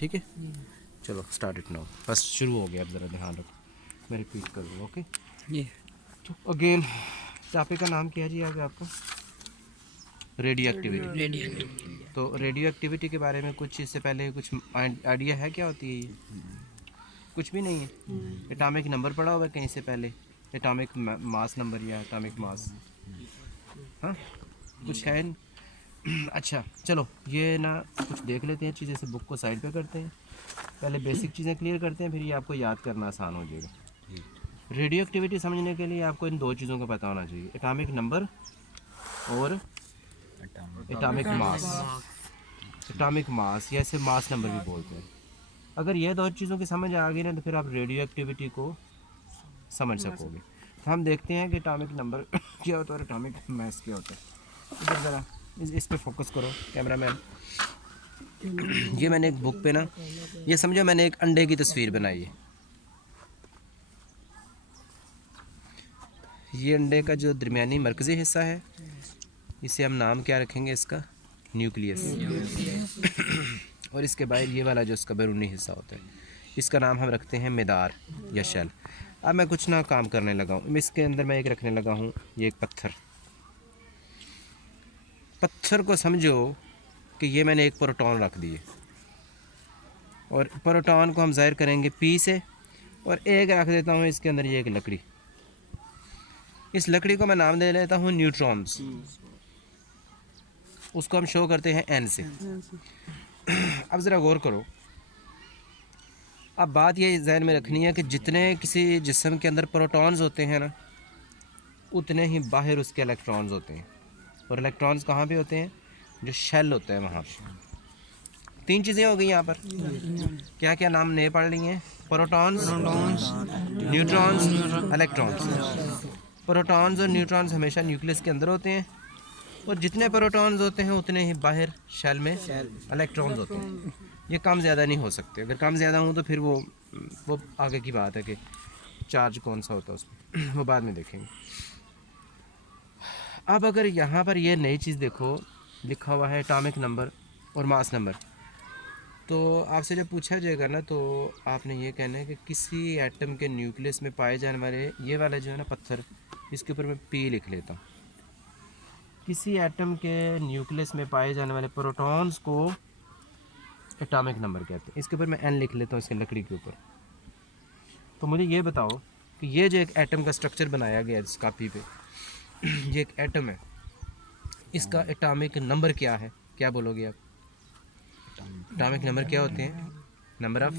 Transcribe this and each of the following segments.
ठीक है। चलो स्टार्ट इट नाउ। फर्स्ट शुरू हो गया, अब ज़रा ध्यान रखो, मैं रिपीट करूँगा। ओके ये तो अगेन टॉपिक का नाम क्या है जी आगे आपका? Radio activity. रेडिएंट तो रेडियो एक्टिविटी के बारे में कुछ इससे पहले कुछ आइडिया है क्या होती है ये? कुछ भी नहीं है। एटॉमिक नंबर पढ़ा हुआ है कहीं से पहले? एटॉमिक मास नंबर या एटॉमिक मास? हाँ, कुछ है अच्छा चलो ये ना कुछ देख लेते हैं चीज़ें से, बुक को साइड पे करते हैं, पहले बेसिक चीज़ें क्लियर करते हैं, फिर ये आपको याद करना आसान हो जाएगा। रेडियो एक्टिविटी समझने के लिए आपको इन दो चीज़ों का पता होना चाहिए, एटॉमिक नंबर और एटॉमिक मास। एटॉमिक मास या इसे मास नंबर भी बोलते हैं। अगर ये दो चीज़ों की समझ आ गई ना तो फिर आप रेडियो एक्टिविटी को समझ सकोगे। तो हम देखते हैं कि एटॉमिक नंबर क्या होता है और एटॉमिक मास क्या होता है। इधर ज़रा इस पे फोकस करो कैमरामैन। ये मैंने एक बुक पे ना, ये समझो मैंने एक अंडे की तस्वीर बनाई है। ये अंडे का जो दरमियानी मरकज़ी हिस्सा है, इसे हम नाम क्या रखेंगे इसका? न्यूक्लियस। और इसके बाहर ये वाला जो इसका बैरूनी हिस्सा होता है, इसका नाम हम रखते हैं मैदार या शेल। अब मैं कुछ ना काम करने लगा हूँ, इसके अंदर मैं एक रखने लगा हूँ, ये एक पत्थर। पत्थर को समझो कि ये मैंने एक प्रोटॉन रख दिए, और प्रोटॉन को हम ज़ाहिर करेंगे पी से, और एक रख देता हूँ इसके अंदर ये एक लकड़ी। इस लकड़ी को मैं नाम दे लेता हूँ न्यूट्रॉन्स। उसको हम शो करते हैं एन से। अब ज़रा गौर करो, अब बात ये जहन में रखनी है कि जितने किसी जिस्म के अंदर प्रोटॉन्स होते हैं ना, उतने ही बाहर उसके इलेक्ट्रॉन्स होते हैं। और इलेक्ट्रॉन्स कहाँ पे होते हैं? जो शेल होता है वहाँ पे। तीन चीज़ें हो गई यहाँ पर। क्या क्या नाम नए पढ़ ली हैं? Protons, neutrons, electrons. प्रोटॉन्स और न्यूट्रॉन्स हमेशा न्यूक्लियस के अंदर होते हैं, और जितने प्रोटॉन्स होते हैं उतने ही बाहर शेल में इलेक्ट्रॉन्स होते हैं। ये कम ज़्यादा नहीं हो सकते। अगर कम ज़्यादा हो तो फिर वो आगे की बात है कि चार्ज कौन सा होता है उसमें, वो बाद में देखेंगे। अब अगर यहाँ पर ये नई चीज़ देखो, लिखा हुआ है एटॉमिक नंबर और मास नंबर, तो आपसे जब पूछा जाएगा ना तो आपने ये कहना है कि किसी एटम के न्यूक्लियस में पाए जाने वाले, ये वाला जो है ना पत्थर, इसके ऊपर मैं पी लिख लेता हूँ। किसी एटम के न्यूक्लियस में पाए जाने वाले प्रोटॉन्स को एटॉमिक नंबर कहते हैं। इसके ऊपर मैं एन लिख लेता हूँ इसके लकड़ी के ऊपर। तो मुझे ये बताओ कि ये जो एक एटम का स्ट्रक्चर बनाया गया है इस कापी पे, ये एक एटम है, इसका एटॉमिक नंबर क्या है? क्या बोलोगे आप? एटॉमिक नंबर क्या होते हैं? Number of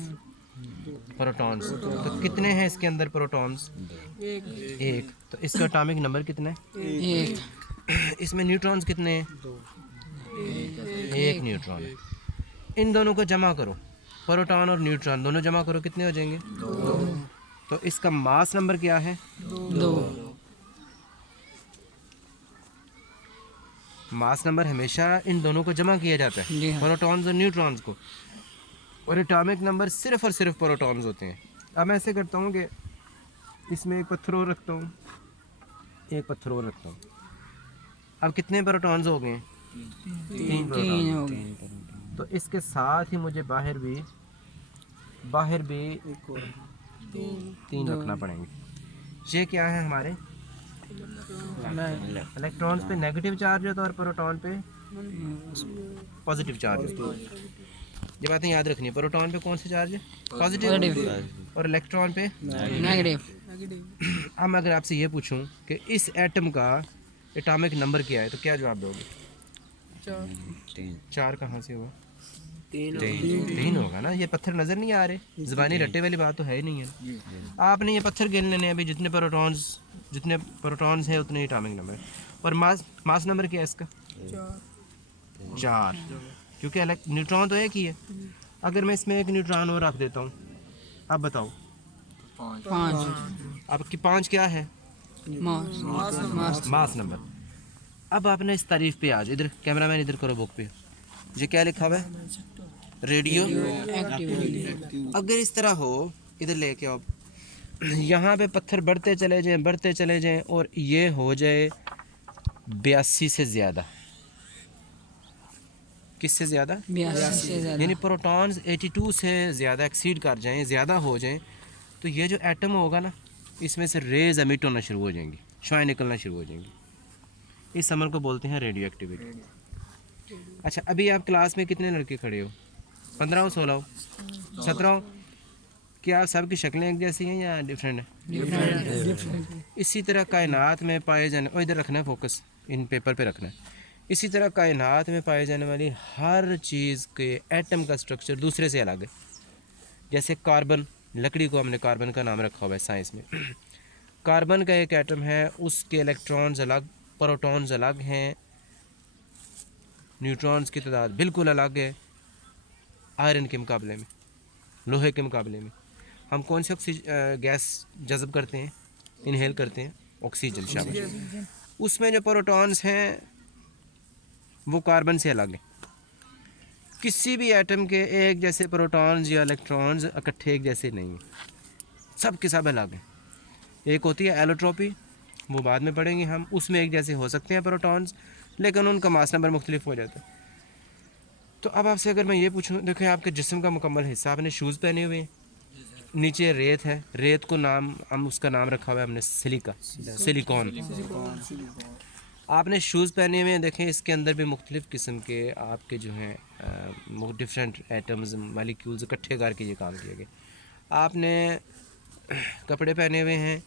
protons. तो कितने हैं इसके अंदर प्रोटॉन्स? एक। तो इसका एटॉमिक नंबर कितना है? एक। इसमें न्यूट्रॉन्स कितने हैं? एक न्यूट्रॉन है। इन दोनों को जमा करो, प्रोटॉन और न्यूट्रॉन दोनों जमा करो, कितने हो जाएंगे? दो। तो इसका मास नंबर क्या है? दो। मास नंबर हमेशा इन दोनों को जमा किया जाता है, जी हाँ। प्रोटॉन्स और न्यूट्रॉन्स को, और एटॉमिक नंबर सिर्फ और सिर्फ प्रोटॉन्स होते हैं। अब मैं ऐसे करता हूँ कि इसमें एक पत्थर और रखता हूँ, एक पत्थर और रखता हूँ। अब कितने प्रोटॉन्स हो गए? तीन तीन हो प्रोटॉन। गए। तो इसके साथ ही मुझे बाहर भी तीन दो। रखना पड़ेंगे। ये क्या है हमारे? इलेक्ट्रॉन्स पे नेगेटिव चार्ज होता है और प्रोटॉन पे पॉजिटिव चार्ज होता है। ये बातें याद रखनी है। प्रोटॉन पे कौन सा चार्ज है? पॉजिटिव। और इलेक्ट्रॉन पे नेगेटिव। अब अगर आपसे ये पूछूं कि इस एटम का एटॉमिक नंबर क्या है, तो क्या जवाब दोगे? चार कहाँ से होगा? तीन होगा ना। ये पत्थर नज़र नहीं आ रहे, ज़बानी रट्टे वाली बात तो है ही नहीं है। आपने ये पत्थर गिन लेने हैं, अभी जितने प्रोटॉन्स हैं उतने एटॉमिक नंबर। और मास नंबर क्या है इसका? चार। क्योंकि न्यूट्रॉन तो एक ही है। अगर मैं इसमें एक न्यूट्रॉन और रख देता हूँ, अब बताओ। पाँच। आपकी पाँच क्या है? Mass number. अब आपने इस तारीफ पे आज इधर कैमरामैन इधर करो बुक पे, ये क्या लिखा हुआ है? Radio activity. अगर इस तरह हो, इधर लेके आओ, यहाँ पे पत्थर बढ़ते चले जाएं और ये हो जाए 82 से ज़्यादा, किससे ज़्यादा? 82 से ज़्यादा। यानी प्रोटॉन्स 82 से ज़्यादा एक्सीड कर जाएं, ज़्यादा हो जाएं, तो ये जो एटम होगा ना, इसमें से रेज एमिट होना शुरू हो जाएंगी, शुआएं निकलना शुरू हो जाएंगी। इस अमल को बोलते हैं रेडियो एक्टिविटी। अच्छा, अभी आप क्लास में कितने लड़के खड़े हो? 15 हो, 16 हो, 17 हो? क्या आप सबकी शक्लें एक जैसी हैं या डिफरेंट हैं? डिफरेंट। इसी तरह कायनात में पाए जाने, और इधर रखना है फोकस, इन पेपर पे रखना है। इसी तरह कायनात में पाए जाने वाली हर चीज़ के एटम का स्ट्रक्चर दूसरे से अलग है। जैसे कार्बन, लकड़ी को हमने कार्बन का नाम रखा हुआ है साइंस में। कार्बन का एक एटम है, उसके इलेक्ट्रॉन्स अलग, प्रोटॉन्स अलग हैं, न्यूट्रॉन्स की तादाद बिल्कुल अलग है आयरन के मुकाबले में, लोहे के मुकाबले में। हम कौन सी गैस जज़ब करते हैं, इनहेल करते हैं? ऑक्सीजन। शामिल। उसमें जो प्रोटॉन्स हैं वो कार्बन से अलग है। किसी भी एटम के एक जैसे प्रोटॉन्स या इलेक्ट्रॉन्स इकट्ठे एक जैसे नहीं हैं, सब के सब अलग हैं। एक होती है एलोट्रोपी, वो बाद में पढ़ेंगे हम, उसमें एक जैसे हो सकते हैं प्रोटॉन्स, लेकिन उनका मास नंबर मुख्तलिफ हो जाता है। तो अब आपसे अगर मैं ये पूछूं, देखिए आपके जिस्म का मुकम्मल हिस्सा, आपने शूज़ पहने हुए हैं, नीचे रेत है, रेत को नाम, हम उसका नाम रखा हुआ है हमने सिलिका, सिलिकॉन। आपने शूज़ पहने हुए हैं, देखें इसके अंदर भी मुख्तलिफ़ किस्म के आपके जो हैं डिफरेंट एटम्स, मालिक्यूल्स इकट्ठे करके ये काम किया गया। आपने कपड़े पहने हुए हैं,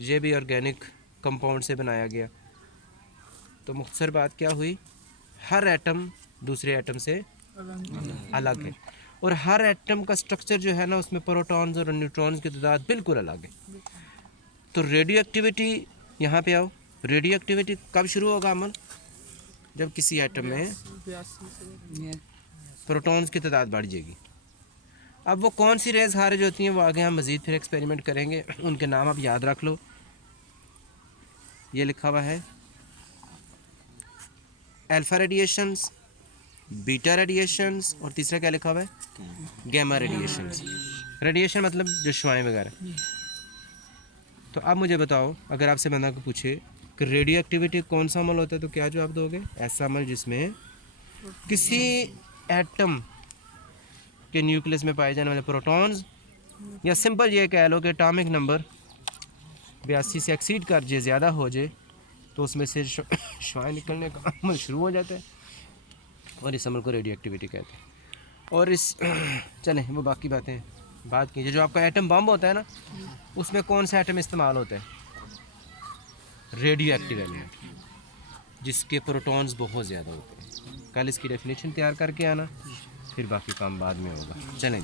ये भी ऑर्गेनिक कंपाउंड से बनाया गया। तो मुख्तसर बात क्या हुई, हर एटम दूसरे एटम से अलग है, और हर एटम का स्ट्रक्चर जो है ना, उसमें प्रोटॉन्स और न्यूट्रॉन्स की तादाद बिल्कुल अलग है। तो रेडियो एक्टिविटी, यहाँ पे आओ, रेडियो एक्टिविटी कब शुरू होगा अमल? जब किसी एटम में प्रोटॉन्स की तादाद बढ़ जाएगी। अब वो कौन सी रेज खारिज होती हैं, वो आगे हम मज़ीद फिर एक्सपेरिमेंट करेंगे, उनके नाम आप याद रख लो। ये लिखा हुआ है अल्फ़ा रेडिएशंस, बीटा रेडिएशंस, और तीसरा क्या लिखा हुआ है? Gamma radiations. रेडिएशन मतलब जो शुआएं वगैरह। तो अब मुझे बताओ, अगर आपसे बंदा को पूछे कि रेडियो एक्टिविटी कौन सा अमल होता है, तो क्या जवाब दोगे? ऐसा अमल जिसमें किसी एटम के न्यूक्लियस में पाए जाने वाले प्रोटॉन्स, या सिंपल ये कह लो कि एटॉमिक नंबर 82 से एक्सीड कर जाए, ज़्यादा हो जाए, तो उसमें से शुआएं निकलने का अमल शुरू हो जाता है, और इस अमल को रेडियो एक्टिविटी कहते हैं। और इस चलें वो बाकी बातें बात कीजिए। जो आपका एटम बम होता है ना, उसमें कौन सा एटम इस्तेमाल होता है? रेडियो एक्टिव एलिमेंट, जिसके प्रोटॉन्स बहुत ज़्यादा होते हैं। कल इसकी डेफिनेशन तैयार करके आना, फिर बाकी काम बाद में होगा। चलें।